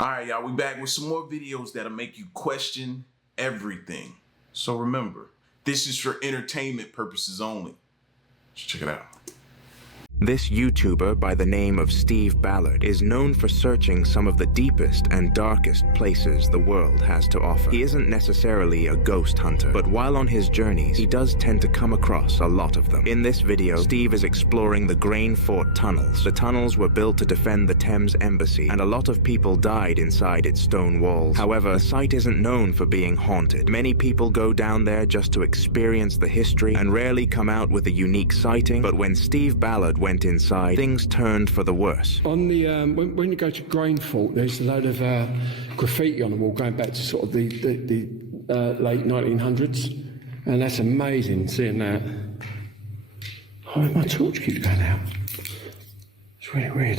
All right, y'all, we back with some more videos that'll make you question everything. So remember, this is for entertainment purposes only. Let's check it out. This YouTuber by the name of Steve Ballard is known for searching some of the deepest and darkest places the world has to offer. He isn't necessarily a ghost hunter, but while on his journeys, he does tend to come across a lot of them. In this video, Steve is exploring the Grain Fort tunnels. The tunnels were built to defend the Thames Embassy, and a lot of people died inside its stone walls. However, the site isn't known for being haunted. Many people go down there just to experience the history and rarely come out with a unique sighting, but when Steve Ballard went inside, things turned for the worse. On the when you go to Grain Fort, there's a load of graffiti on the wall going back to sort of the late 1900s, and that's amazing seeing that. Oh, my torch keeps going out. It's really weird.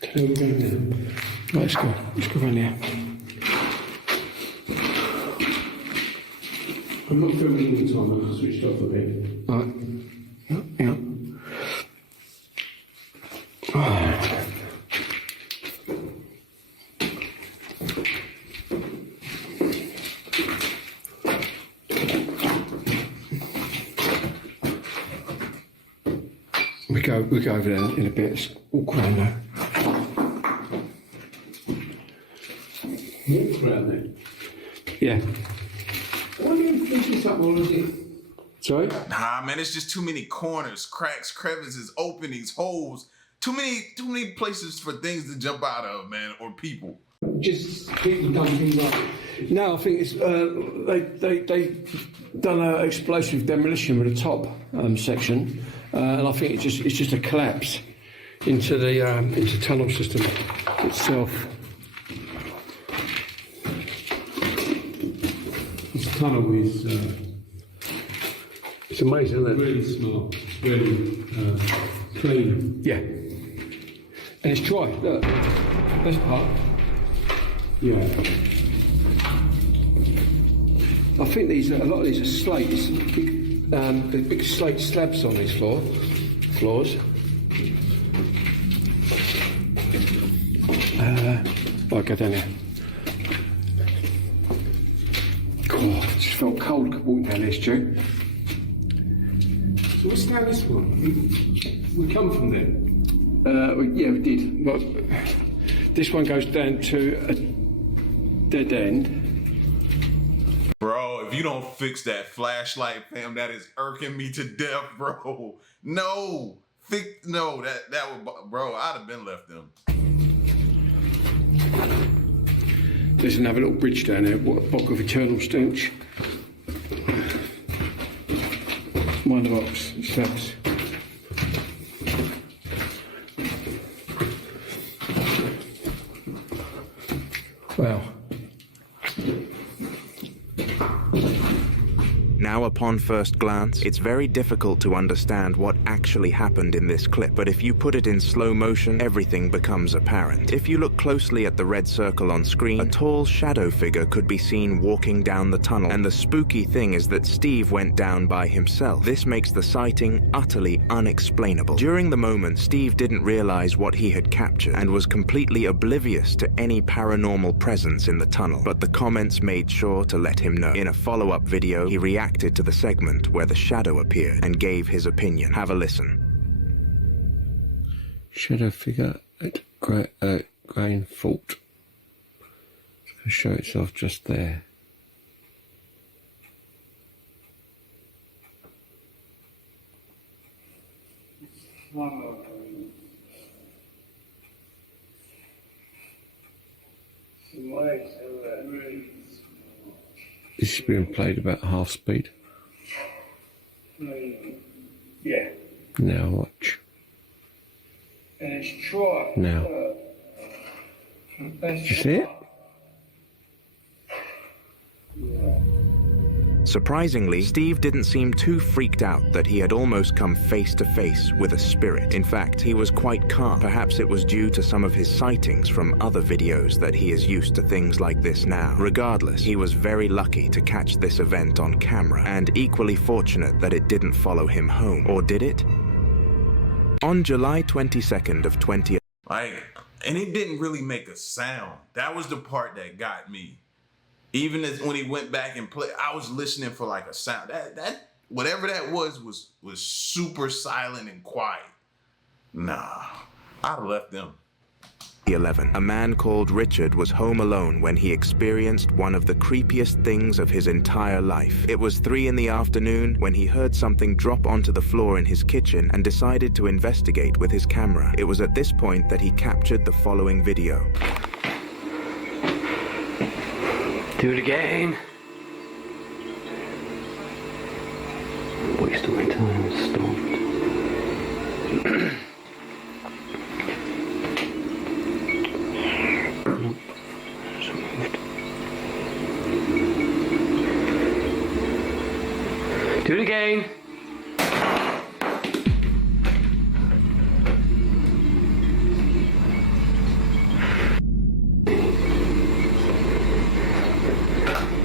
Tell you what we're going to do. Right, let's go around here. I'm not filming all the time. I've switched off a bit. All right. Yeah. Oh. We go over there in a bit. It's walk around there. Walk around there? Yeah. Why do you finish this up all of it? Sorry? Nah, man, it's just too many corners, cracks, crevices, openings, holes. Too many places for things to jump out of, man, or people. Just people done things like. No, I think it's they done an explosive demolition with the top section, and I think it's just a collapse into the tunnel system itself. This tunnel is. It's amazing, isn't it? Really smart, really clean. Yeah. And it's dry, look. Best part. Yeah. I think a lot of these are slates. Big slate slabs on these floors. I'll go down here. God, I just felt cold walking down this, Stu. So what's down this one? We come from there? Yeah, we did. But this one goes down to a dead end. Bro, if you don't fix that flashlight, fam, that is irking me to death, bro. No, that would, bro, I'd have been left them. There's another little bridge down there. What a book of eternal stench. Mind the box, steps. Wow. Now, upon first glance, it's very difficult to understand what actually happened in this clip, but if you put it in slow motion, everything becomes apparent. If you look closely at the red circle on screen, a tall shadow figure could be seen walking down the tunnel, and the spooky thing is that Steve went down by himself. This makes the sighting utterly unexplainable. During the moment, Steve didn't realize what he had captured and was completely oblivious to any paranormal presence in the tunnel, but the comments made sure to let him know. In a follow-up video, he reacted to the segment where the shadow appeared and gave his opinion. Have a listen. Shadow figure at Grain Fort. It'll show itself just there. This is being played about half speed. Yeah. Now watch. And it's dry. Now. You see it? Yeah. Surprisingly, Steve didn't seem too freaked out that he had almost come face to face with a spirit. In fact, he was quite calm. Perhaps it was due to some of his sightings from other videos that he is used to things like this now. Regardless, he was very lucky to catch this event on camera, and equally fortunate that it didn't follow him home. Or did it? On July 22nd of 20... Like, And it didn't really make a sound. That was the part that got me. Even as when he went back and played, I was listening for like a sound. That whatever that was super silent and quiet. Nah, I'd have left them. 11. A man called Richard was home alone when he experienced one of the creepiest things of his entire life. It was 3 in the afternoon when he heard something drop onto the floor in his kitchen and decided to investigate with his camera. It was at this point that he captured the following video. Do it again. Wasting my time, stopped. Do it again.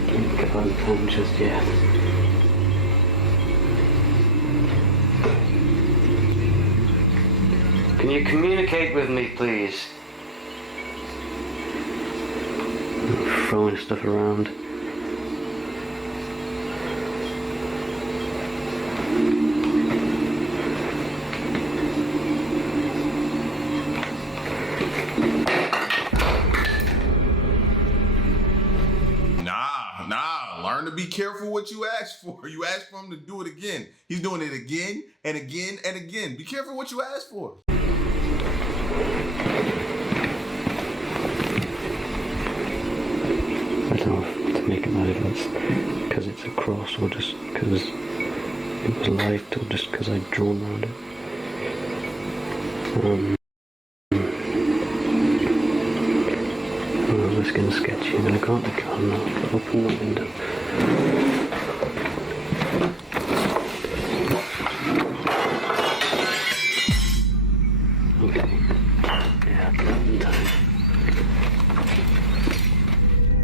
Don't get on the phone just yet. Can you communicate with me, please? I'm throwing stuff around. Learn to be careful what you ask for. You ask for him to do it again. He's doing it again and again and again. Be careful what you ask for. I don't know if to make it matter if it's because it's a cross or just because it was light or just because I'd drawn around it. It's getting sketchy and I can't be calm now. Open the window. Okay. Yeah, in time.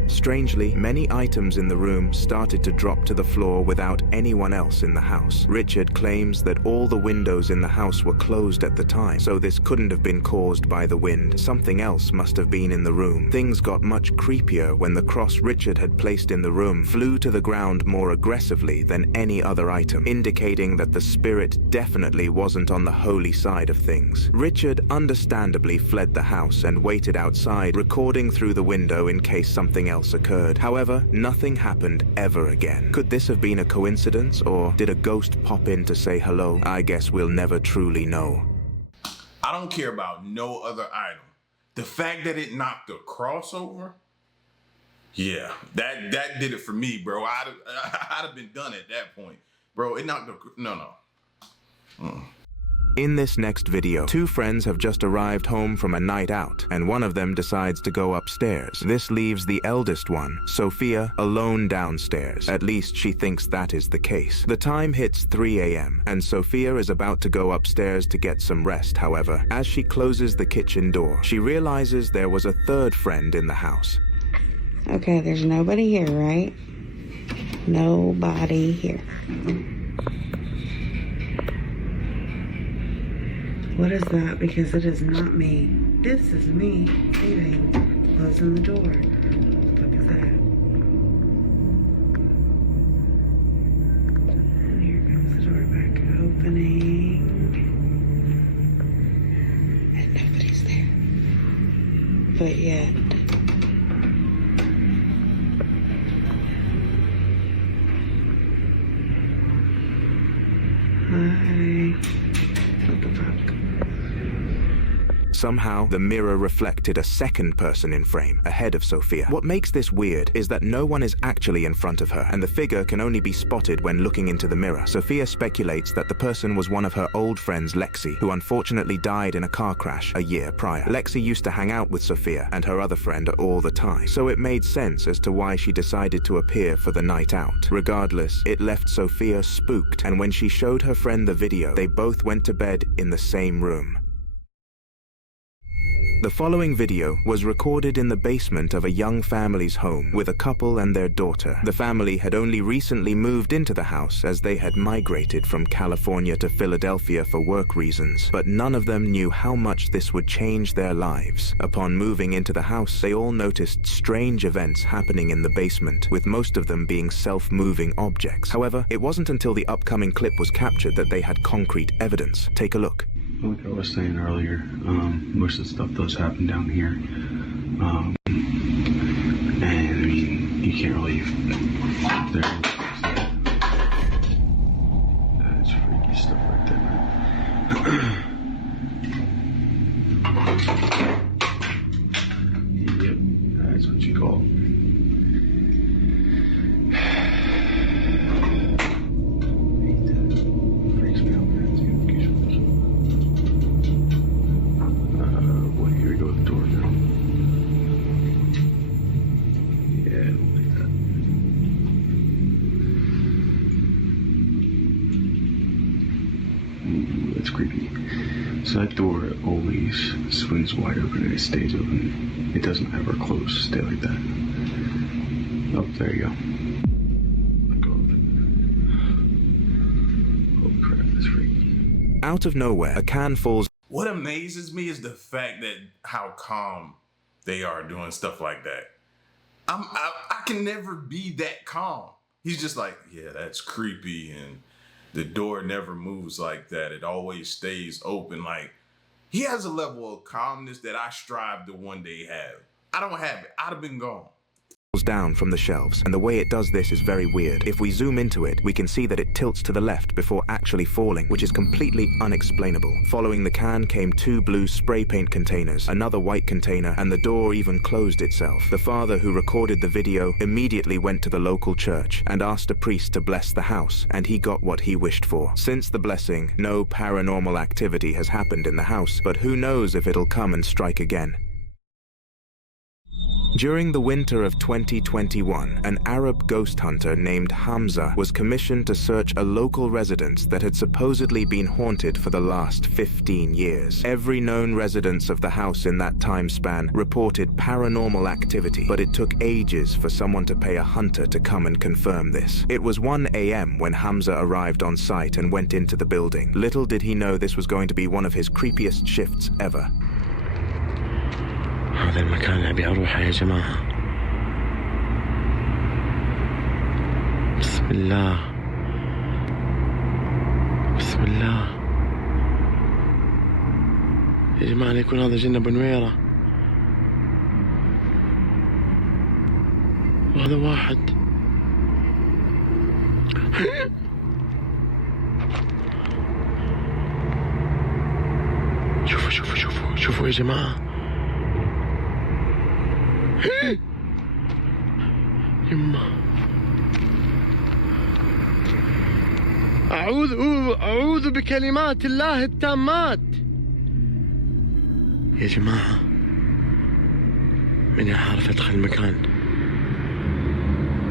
Strangely, many items in the room started to drop to the floor without anyone else in the house. Richard claims that all the windows in the house were closed at the time, so this couldn't have been caused by the wind. Something else must have been in the room. Things got much creepier when the cross Richard had placed in the room flew to the ground more aggressively than any other item, indicating that the spirit definitely wasn't on the holy side of things. Richard understandably fled the house and waited outside, recording through the window in case something else occurred. However, nothing happened ever again. Could this have been a coincidence, or did a ghost pop in to say hello? I guess we'll never truly know. I don't care about no other item. The fact that it knocked a cross over, yeah, that did it for me, bro. I'd have been done at that point, bro. It knocked no. In this next video, 2 friends have just arrived home from a night out, and one of them decides to go upstairs. This leaves the eldest one, Sophia, alone downstairs. At least she thinks that is the case. The time hits 3 a.m., and Sophia is about to go upstairs to get some rest. However, as she closes the kitchen door, she realizes there was a 3rd friend in the house. Okay, there's nobody here, right? Nobody here. What is that? Because it is not me. This is me leaving, closing the door. What the fuck is that? And here comes the door back opening. And nobody's there. But yet. Hi. What the fuck? Somehow, the mirror reflected a 2nd person in frame, ahead of Sophia. What makes this weird is that no one is actually in front of her, and the figure can only be spotted when looking into the mirror. Sophia speculates that the person was one of her old friends, Lexi, who unfortunately died in a car crash a year prior. Lexi used to hang out with Sophia and her other friend all the time, so it made sense as to why she decided to appear for the night out. Regardless, it left Sophia spooked, and when she showed her friend the video, they both went to bed in the same room. The following video was recorded in the basement of a young family's home with a couple and their daughter. The family had only recently moved into the house as they had migrated from California to Philadelphia for work reasons, but none of them knew how much this would change their lives. Upon moving into the house, they all noticed strange events happening in the basement, with most of them being self-moving objects. However, it wasn't until the upcoming clip was captured that they had concrete evidence. Take a look. Like I was saying earlier, most of the stuff does happen down here. And I mean, you can't really. That's freaky stuff right there, man. Yep, that's what you call it. That's creepy. So that door always swings wide open and it stays open. It doesn't ever close. Stay like that. Oh, there you go. Let go of it. Oh crap, that's freaky. Out of nowhere, a can falls. What amazes me is the fact that how calm they are doing stuff like that. I can never be that calm. He's just like, yeah, that's creepy, and the door never moves like that. It always stays open. Like, he has a level of calmness that I strive to one day have. I don't have it. I'd have been gone. Down from the shelves, and the way it does this is very weird. If we zoom into it, we can see that it tilts to the left before actually falling, which is completely unexplainable. Following the can came 2 blue spray paint containers, another white container, and the door even closed itself. The father who recorded the video immediately went to the local church and asked a priest to bless the house, and he got what he wished for. Since the blessing, no paranormal activity has happened in the house, but who knows if it'll come and strike again. During the winter of 2021, an Arab ghost hunter named Hamza was commissioned to search a local residence that had supposedly been haunted for the last 15 years. Every known residence of the house in that time span reported paranormal activity, but it took ages for someone to pay a hunter to come and confirm this. It was 1 a.m. when Hamza arrived on site and went into the building. Little did he know this was going to be one of his creepiest shifts ever. هذا المكان أبي أروحه يا جماعة. بسم الله بسم الله يا جماعة، لا يكون هذا جنة بنويرة وهذا واحد. شوفوا شوفوا شوفوا شوفوا يا جماعة. يما أعوذ بكلمات الله التامات. يا جماعة، من عارف أدخل المكان.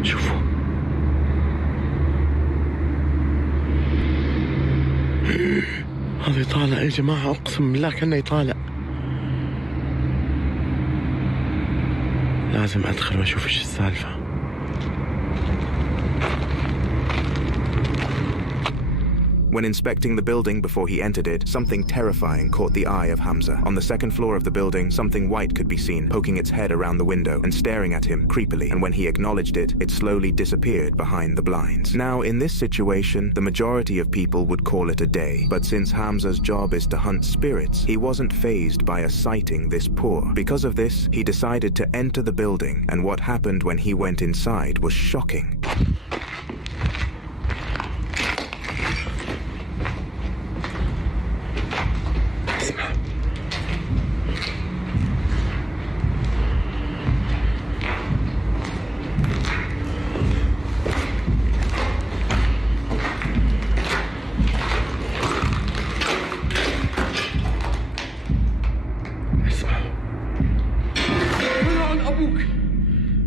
شوفوا هذا يطالع يا جماعة، أقسم بالله كأنه يطالع. لازم أدخل وأشوف إيش السالفة. When inspecting the building before he entered it, something terrifying caught the eye of Hamza. On the second floor of the building, something white could be seen, poking its head around the window and staring at him creepily, and when he acknowledged it, it slowly disappeared behind the blinds. Now, in this situation, the majority of people would call it a day, but since Hamza's job is to hunt spirits, he wasn't fazed by a sighting this poor. Because of this, he decided to enter the building, and what happened when he went inside was shocking.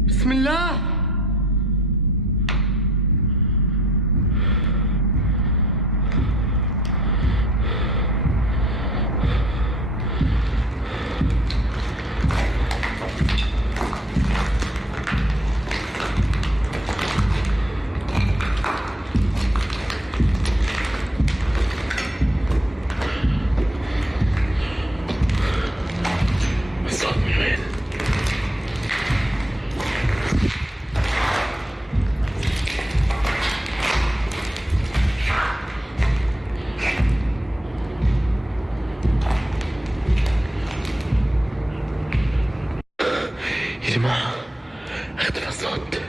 بسم الله. يا جماعة اختفى الصوت.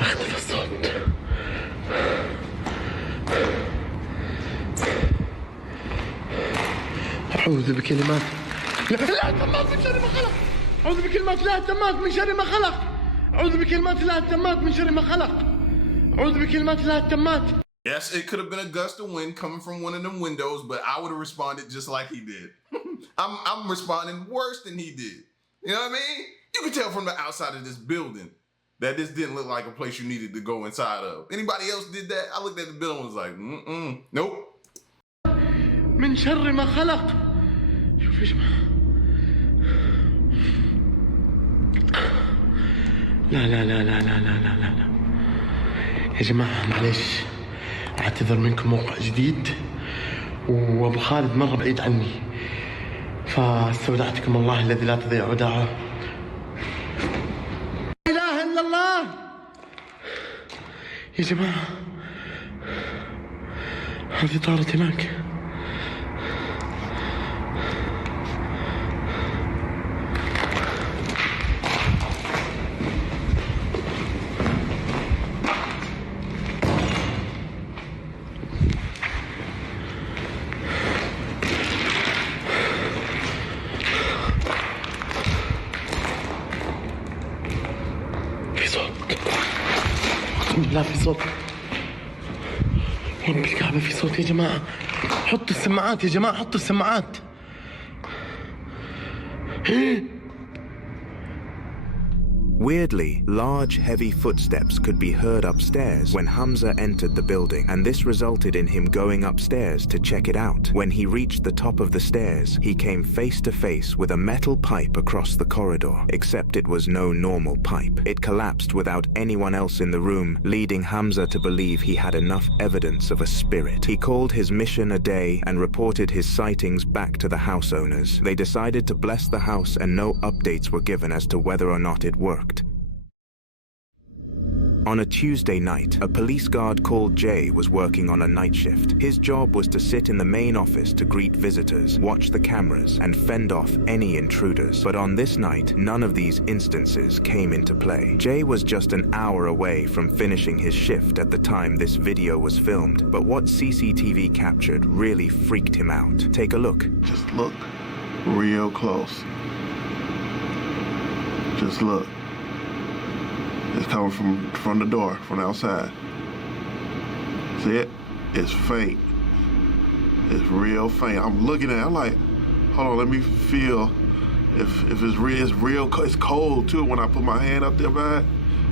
اختفى الصوت. أعوذ بكلمات لا تمات من شر ما خلق. أعوذ بكلمات لا تمات من شر ما خلق. أعوذ بكلمات لا تمات من شر ما خلق. أعوذ بكلمات لا تمات. Yes, it could have been a gust of wind coming from one of them windows, but I would have responded just like he did. I'm responding worse than he did. You know what I mean? You can tell from the outside of this building that this didn't look like a place you needed to go inside of. Anybody else did that? I looked at the building and was like, nope. من شر ما خلق. شوف يا جماعة. لا لا لا لا لا لا لا لا يا جماعة معلش أعتذر منكم موقع جديد وأبو خالد مرة بعيد عني فاستودعتكم الله الذي لا تضيع ودائعه. لا إله إلا الله. يا جماعة هذه طارت هناك. لا في صوت. رب الكعبة في صوت يا جماعة. حطوا السماعات يا جماعة حطوا السماعات. Weirdly, large, heavy footsteps could be heard upstairs when Hamza entered the building, and this resulted in him going upstairs to check it out. When he reached the top of the stairs, he came face to face with a metal pipe across the corridor, except it was no normal pipe. It collapsed without anyone else in the room, leading Hamza to believe he had enough evidence of a spirit. He called his mission a day and reported his sightings back to the house owners. They decided to bless the house, and no updates were given as to whether or not it worked. On a Tuesday night, a police guard called Jay was working on a night shift. His job was to sit in the main office to greet visitors, watch the cameras, and fend off any intruders. But on this night, none of these instances came into play. Jay was just an hour away from finishing his shift at the time this video was filmed, but what CCTV captured really freaked him out. Take a look. Just look real close. Just look. It's coming from the door, from the outside. See it? It's faint. It's real faint. I'm looking at it, I'm like, hold on, let me feel if it's real, it's cold too. When I put my hand up there by it,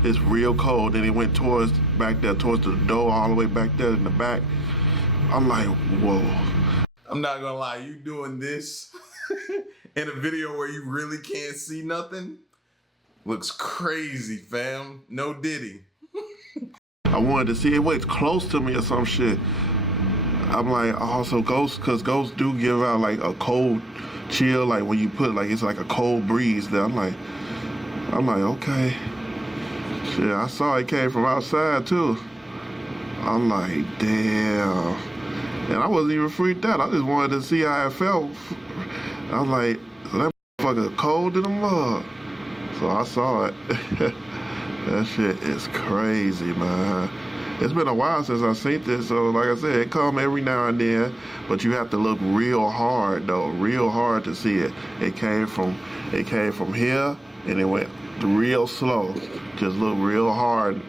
it's real cold. Then it went back there towards the door, all the way back there in the back. I'm like, whoa. I'm not gonna lie, you doing this in a video where you really can't see nothing? Looks crazy, fam. No diddy. I wanted to see it. Wait, close to me or some shit. I'm like, also ghosts, because ghosts do give out like a cold chill, like when you put like it's like a cold breeze there. I'm like, okay. Shit, I saw it came from outside too. I'm like, damn. And I wasn't even freaked out. I just wanted to see how it felt. I was like, that motherfucker cold in the mug. So I saw it. That shit is crazy, man. It's been a while since I've seen this, so like I said, it come every now and then, but you have to look real hard though, real hard to see it. It came from here and it went real slow. Just look real hard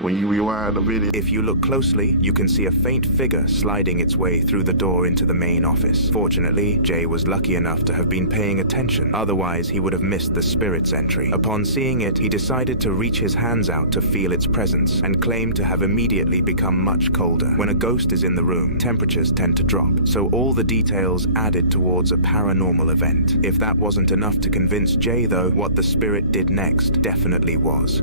when you rewind the video. If you look closely, you can see a faint figure sliding its way through the door into the main office. Fortunately, Jay was lucky enough to have been paying attention. Otherwise, he would have missed the spirit's entry. Upon seeing it, he decided to reach his hands out to feel its presence and claimed to have immediately become much colder. When a ghost is in the room, temperatures tend to drop, so all the details added towards a paranormal event. If that wasn't enough to convince Jay, though, what the spirit did next definitely was.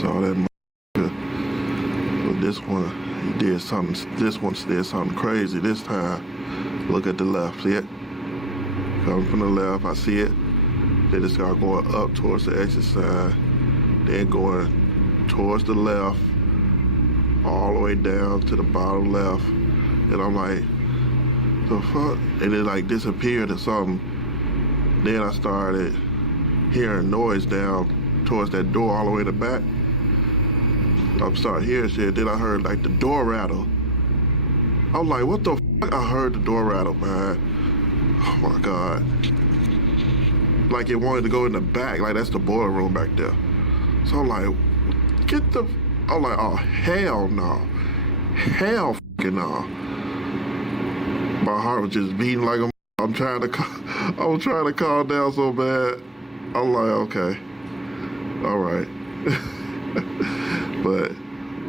Saw that but this one, he did something, this one did something crazy this time. Look at the left, see it? Coming from the left, I see it. Then it started going up towards the exit sign, then going towards the left, all the way down to the bottom left. And I'm like, the fuck? And it like disappeared or something. Then I started hearing noise down towards that door all the way to the back. I started hearing shit. Then I heard like the door rattle. I was like, what the fuck? I heard the door rattle, man. Oh my God. Like it wanted to go in the back. Like that's the boiler room back there. So I'm like, I'm like, oh, hell no. Hell fucking no. My heart was just beating like a I was trying to calm down so bad. I'm like, okay. All right. But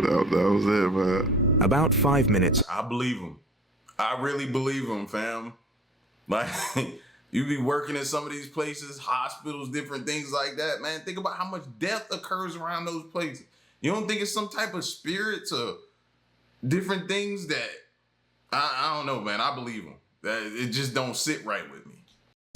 that was it, man. About 5 minutes. I believe him. I really believe him, fam. Like, you be working in some of these places, hospitals, different things like that, man. Think about how much death occurs around those places. You don't think it's some type of spirits or different things that, I don't know, man. I believe him. That it just don't sit right with me.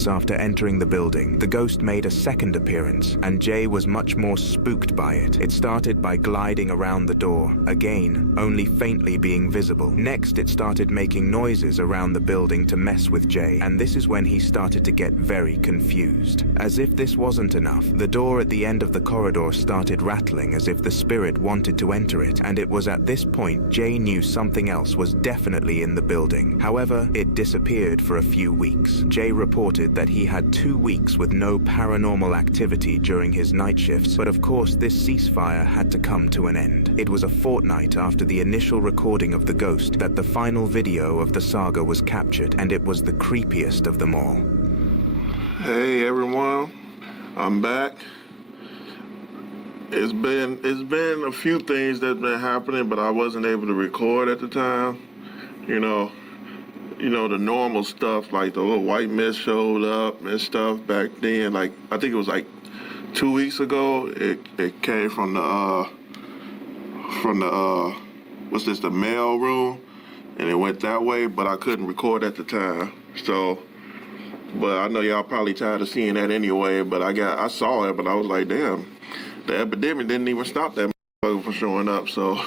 After entering the building, the ghost made a second appearance, and Jay was much more spooked by it. It started by gliding around the door, again, only faintly being visible. Next, it started making noises around the building to mess with Jay, and this is when he started to get very confused. As if this wasn't enough, the door at the end of the corridor started rattling as if the spirit wanted to enter it, and it was at this point Jay knew something else was definitely in the building. However, it disappeared for a few weeks. Jay reported that he had 2 weeks with no paranormal activity during his night shifts, but of course this ceasefire had to come to an end. It was a fortnight after the initial recording of the ghost that the final video of the saga was captured, and it was the creepiest of them all. Hey everyone, I'm back. It's been a few things that's been happening, but I wasn't able to record at the time. You know, the normal stuff, like the little white mist showed up and stuff back then. Like, I think it was like 2 weeks ago, it came from the the mail room, and it went that way, but I couldn't record at the time. So, but I know y'all probably tired of seeing that anyway, but I saw it, but I was like, damn, the epidemic didn't even stop that motherfucker from showing up, so,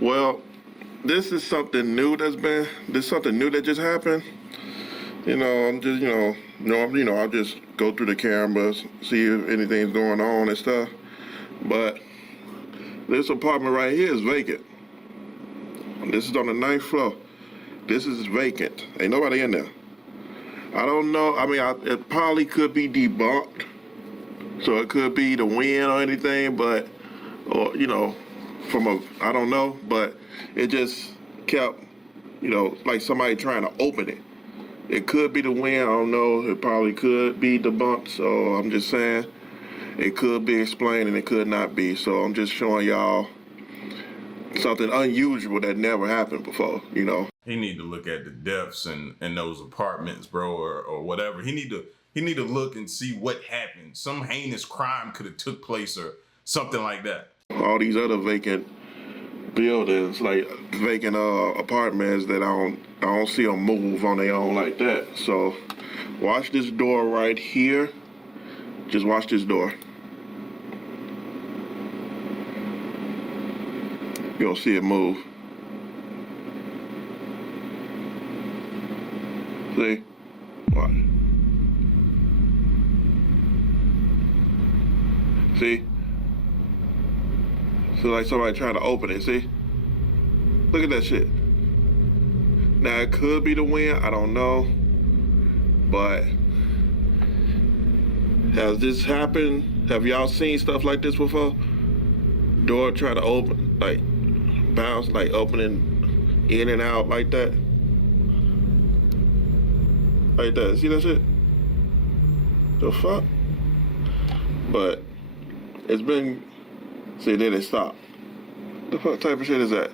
well, this is something new something new that just happened. I'm just, I'll just go through the cameras, see if anything's going on and stuff. But this apartment right here is vacant. This is on the 9th floor. This is vacant. Ain't nobody in there. I don't know. I mean, it probably could be debunked. So it could be the wind or anything, but, I don't know, but it just kept, like somebody trying to open it. It could be the wind, I don't know. It probably could be debunked, so I'm just saying it could be explained and it could not be. So I'm just showing y'all something unusual that never happened before, He need to look at the depths in those apartments, bro, or whatever. He need to look and see what happened. Some heinous crime could have took place or something like that. All these other vacant buildings, like vacant apartments that I don't see them move on their own like that. So watch this door right here. Just watch this door. You don't see it move. See? Watch. See? So like somebody trying to open it, see? Look at that shit. Now it could be the wind, I don't know. But has this happened? Have y'all seen stuff like this before? Door try to open, like bounce, like opening in and out like that. Like that, see that shit? The fuck? But it's been, see, then it stopped. The fuck type of shit is that?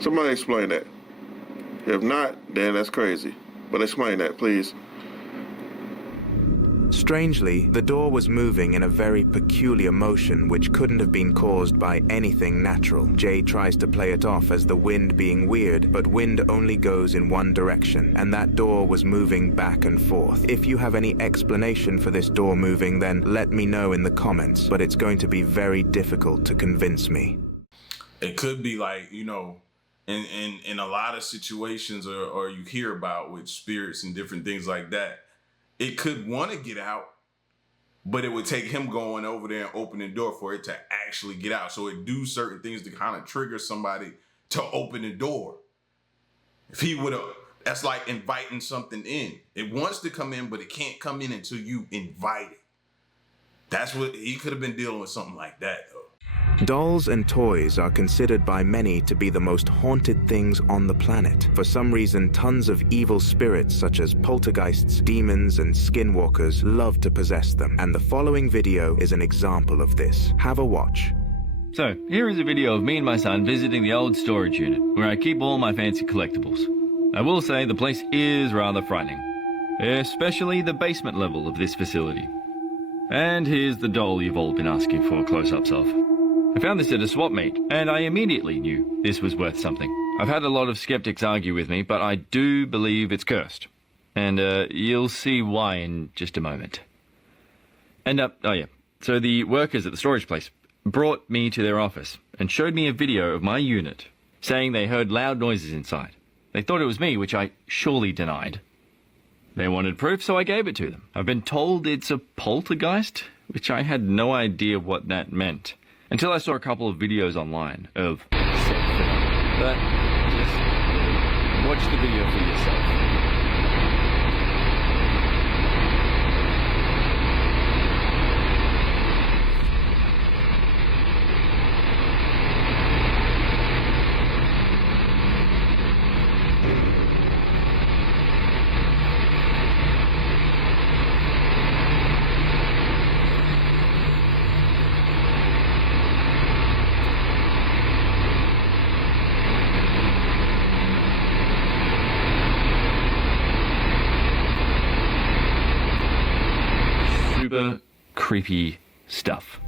Somebody explain that. If not, then that's crazy. But explain that, please. Strangely, the door was moving in a very peculiar motion which couldn't have been caused by anything natural. Jay tries to play it off as the wind being weird, but wind only goes in one direction, and that door was moving back and forth. If you have any explanation for this door moving, then let me know in the comments, but it's going to be very difficult to convince me. It could be like, in a lot of situations or you hear about with spirits and different things like that, it could want to get out, but it would take him going over there and opening the door for it to actually get out. So it do certain things to kind of trigger somebody to open the door. If he would have, that's like inviting something in. It wants to come in, but it can't come in until you invite it. That's what he could have been dealing with, something like that, though. Dolls and toys are considered by many to be the most haunted things on the planet. For some reason, tons of evil spirits such as poltergeists, demons, and skinwalkers love to possess them, and the following video is an example of this. Have a watch. So, here is a video of me and my son visiting the old storage unit, where I keep all my fancy collectibles. I will say the place is rather frightening, especially the basement level of this facility. And here's the doll you've all been asking for close-ups of. I found this at a swap meet, and I immediately knew this was worth something. I've had a lot of skeptics argue with me, but I do believe it's cursed. And you'll see why in just a moment. And, oh yeah, so the workers at the storage place brought me to their office and showed me a video of my unit, saying they heard loud noises inside. They thought it was me, which I surely denied. They wanted proof, so I gave it to them. I've been told it's a poltergeist, which I had no idea what that meant, until I saw a couple of videos online of said phenomenon. But just watch the video for yourself. Super creepy stuff.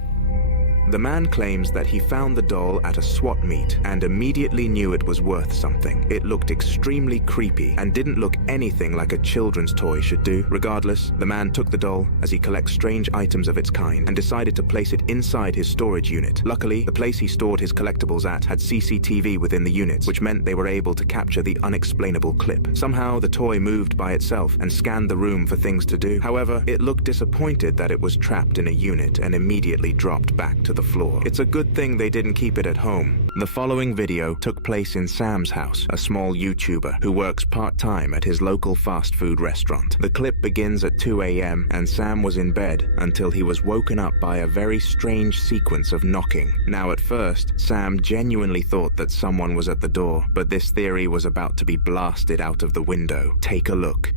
The man claims that he found the doll at a swap meet and immediately knew it was worth something. It looked extremely creepy and didn't look anything like a children's toy should do. Regardless, the man took the doll, as he collects strange items of its kind, and decided to place it inside his storage unit. Luckily, the place he stored his collectibles at had CCTV within the units, which meant they were able to capture the unexplainable clip. Somehow, the toy moved by itself and scanned the room for things to do. However, it looked disappointed that it was trapped in a unit and immediately dropped back to the floor. It's a good thing they didn't keep it at home. The following video took place in Sam's house, a small YouTuber who works part-time at his local fast food restaurant. The clip begins at 2 a.m. and Sam was in bed until he was woken up by a very strange sequence of knocking. Now at first, Sam genuinely thought that someone was at the door, but this theory was about to be blasted out of the window. Take a look.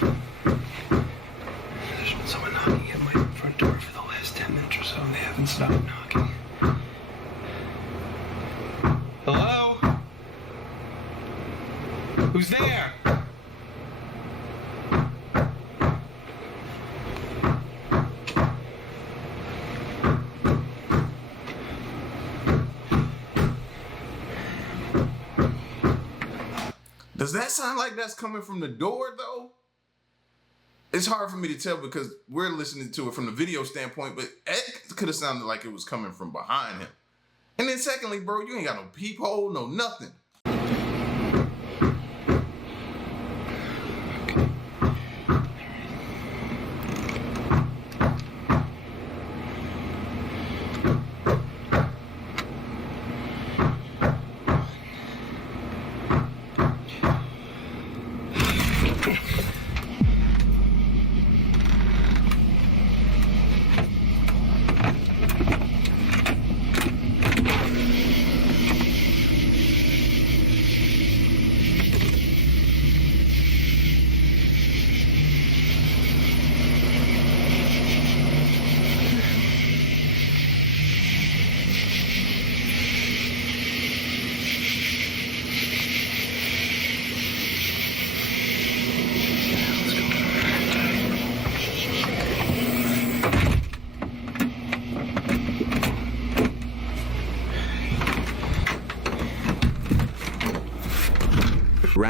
There's been someone knocking at my front door for the last 10 minutes or so, and they haven't stopped knocking. Hello? Who's there? Does that sound like that's coming from the door, though? It's hard for me to tell because we're listening to it from the video standpoint, but it could have sounded like it was coming from behind him. And then secondly, bro, you ain't got no peephole, no nothing.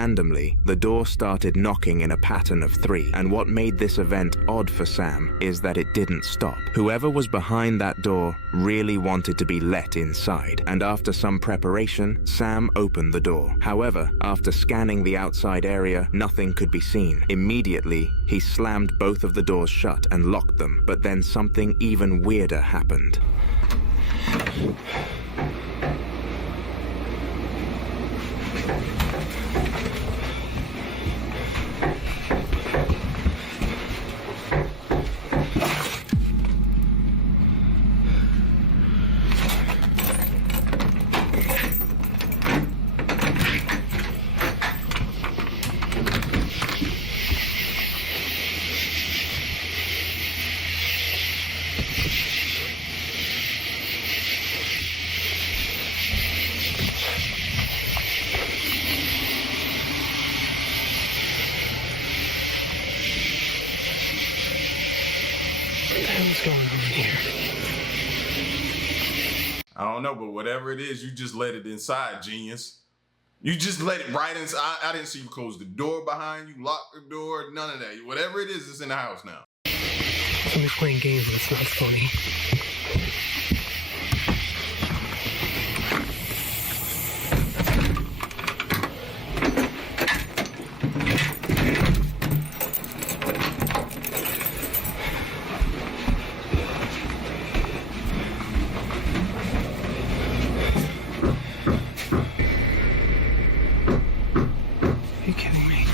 Randomly, the door started knocking in a pattern of 3, and what made this event odd for Sam is that it didn't stop. Whoever was behind that door really wanted to be let inside, and after some preparation, Sam opened the door. However, after scanning the outside area, nothing could be seen. Immediately, he slammed both of the doors shut and locked them, but then something even weirder happened. I don't know, but whatever it is, you just let it inside, genius. You just let it right inside. I didn't see you close the door behind you, lock the door, none of that. Whatever it is, it's in the house now. Somebody's playing games and it's not funny. Are you kidding me?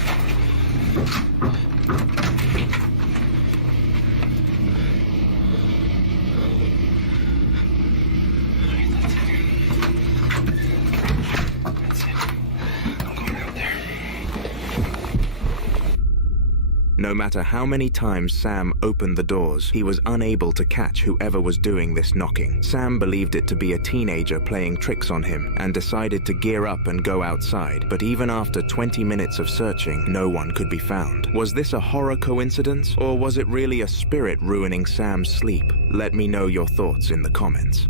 No matter how many times Sam opened the doors, he was unable to catch whoever was doing this knocking. Sam believed it to be a teenager playing tricks on him and decided to gear up and go outside. But even after 20 minutes of searching, no one could be found. Was this a horror coincidence, or was it really a spirit ruining Sam's sleep? Let me know your thoughts in the comments.